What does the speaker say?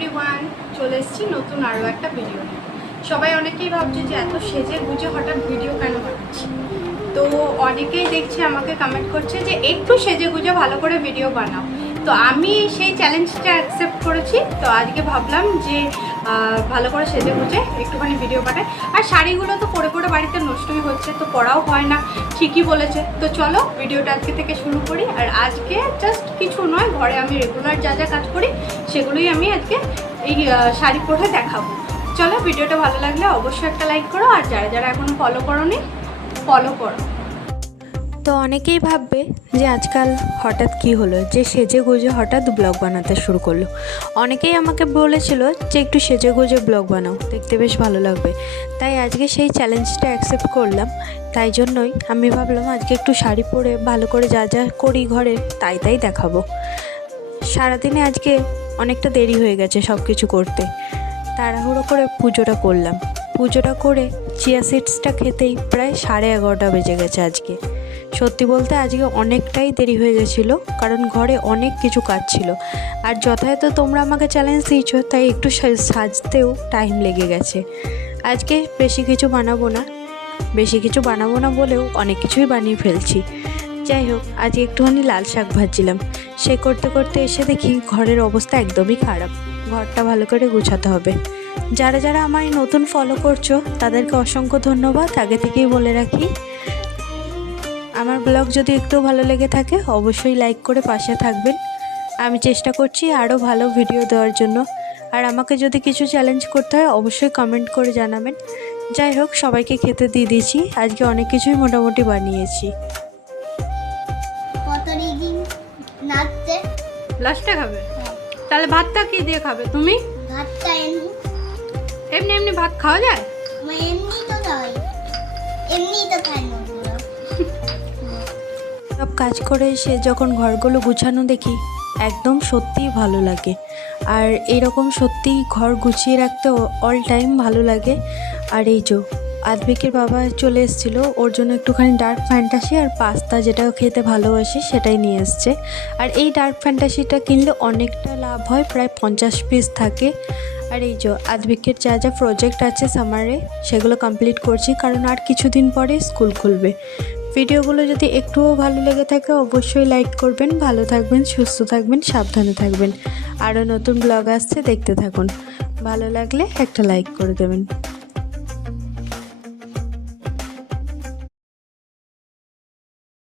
Everyone, চলে এসেছি নতুন আরও একটা ভিডিও নিয়ে। সবাই অনেকেই ভাবছে যে এত সেজে গুজে হঠাৎ ভিডিও কেন বানাচ্ছি। তো অনেকেই দেখছি আমাকে কমেন্ট করছে যে একটু সেজে গুজে ভালো করে ভিডিও বানাও। তো আমি সেই চ্যালেঞ্জটা অ্যাকসেপ্ট করেছি। তো আজকে ভাবলাম যে ভালো করে সেজে গুজে একটুখানি ভিডিও বানাই। আর শাড়িগুলো তো পরে পরে বাড়িতে নষ্টই হচ্ছে, তো পরাও হয় না, ঠিকই বলেছে। তো চলো ভিডিওটা আজকে থেকে শুরু করি। আর আজকে জাস্ট কিছু নয়, ঘরে আমি রেগুলার যা যা কাজ করি সেগুলোই আমি আজকে এই শাড়ি পরে দেখাবো। চলো, ভিডিওটা ভালো লাগলে অবশ্যই একটা লাইক করো, আর যারা যারা এখনও ফলো করোনি ফলো করো। তো অনেকেই ভাববে যে আজকাল হঠাৎ কি হলো যে সেজে গুজে হঠাৎ ব্লগ বানাতে শুরু করলো। অনেকেই আমাকে বলেছিল যে একটু সেজে গুজে ব্লগ বানাও, দেখতে বেশ ভালো লাগবে। তাই আজকে সেই চ্যালেঞ্জটা অ্যাকসেপ্ট করলাম। তাই জন্যই আমি ভাবলাম আজকে একটু শাড়ি পরে ভালো করে যা যা করি ঘরে তাই দেখাবো। সারাদিনে আজকে অনেকটা দেরি হয়ে গেছে সব কিছু করতে। তাড়াহুড়ো করে পুজোটা করলাম। পুজোটা করে চিয়া সিডসটা খেতেই প্রায় 11:30 বেজে গেছে আজকে। সত্যি বলতে আজকে অনেকটাই দেরি হয়ে গেছিলো, কারণ ঘরে অনেক কিছু কাজ ছিল। আর যথাযথ তোমরা আমাকে চ্যালেঞ্জ দিয়েছো, তাই একটু সাজতেও টাইম লেগে গেছে। আজকে বেশি কিছু বানাবো না বলেও অনেক কিছুই বানিয়ে ফেলছি। যাই হোক, আজকে একটুখানি লাল শাক ভাজছিলাম। সে করতে করতে এসে দেখি ঘরের অবস্থা একদমই খারাপ। ঘরটা ভালো করে গুছাতে হবে। যারা যারা আমায় নতুন ফলো করছো তাদেরকে অসংখ্য ধন্যবাদ। আগে থেকেই বলে রাখি, আমার ব্লগ যদি একটু ভালো লেগে থাকে অবশ্যই লাইক করে পাশে থাকবেন। আমি চেষ্টা করছি আরও ভালো ভিডিও দেওয়ার জন্য। আর আমাকে যদি কিছু চ্যালেঞ্জ করতে হয় অবশ্যই কমেন্ট করে জানাবেন। যাই হোক, সবাইকে খেতে দিয়ে দিয়েছি। আজকে অনেক কিছুই মোটামুটি বানিয়েছি। লাস্টে খাবে? তাহলে ভাতটা কি দিয়ে খাবে তুমি? ভাতটা এমনি এমনি ভাত খাওয়া যায়? এমনি তো খাই না। সব কাজ করে এসে যখন ঘরগুলো গুছানো দেখি একদম সত্যিই ভালো লাগে। আর এইরকম সত্যিই ঘর গুছিয়ে রাখতে অল টাইম ভালো লাগে। আর এই যে আদ্বিকের বাবা চলে এসেছিলো, ওর জন্য একটুখানি ডার্ক ফ্যান্টাসি আর পাস্তা, যেটা খেতে ভালোবাসি সেটাই নিয়ে এসছে। আর এই ডার্ক ফ্যান্টাসিটা কিনলে অনেকটা লাভ হয়, প্রায় 50 পিস থাকে। আর এই যে আদ্বিকের যা যা প্রজেক্ট আছে সামারে সেগুলো কমপ্লিট করছি, কারণ আর কিছুদিন পরে স্কুল খুলবে। ভিডিওগুলো যদি একটুও ভালো লেগে থাকে অবশ্যই লাইক করবেন। ভালো থাকবেন, সুস্থ থাকবেন, সাবধানে থাকবেন। আরও নতুন ব্লগ আসছে, দেখতে থাকুন। ভালো লাগলে একটা লাইক করে দেবেন।